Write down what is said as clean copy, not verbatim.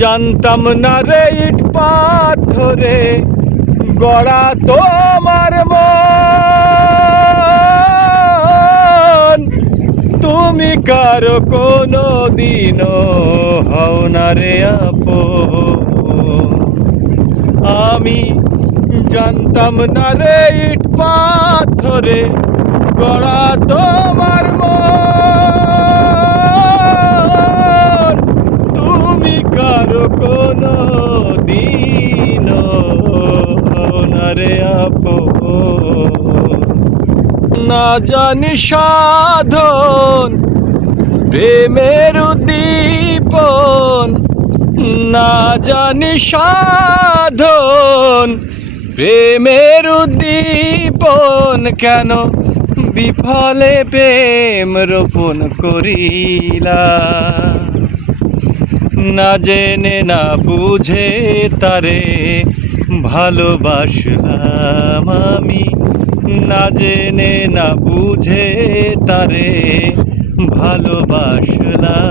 জানতাম না রে ইট পাথরে গড়া তোমার মন, তুমি কারো কোনো দিনও হও না রে আপন। আমি জানতাম না রে ইট পাথরে গড়া তোমার মন, তুমি কারো কোনো দিনও হও না রে আপন। না জানি সাধন প্রেমের উদ্দীপন, না জানি সাধন প্রেমের উদ্দীপন, কেন বিফলে প্রেম রোপণ করিলা। না জেনে না বুঝে তারে ভালোবাসলাম আমি, না জেনে না বুঝে তারে ভালোবাসলাম।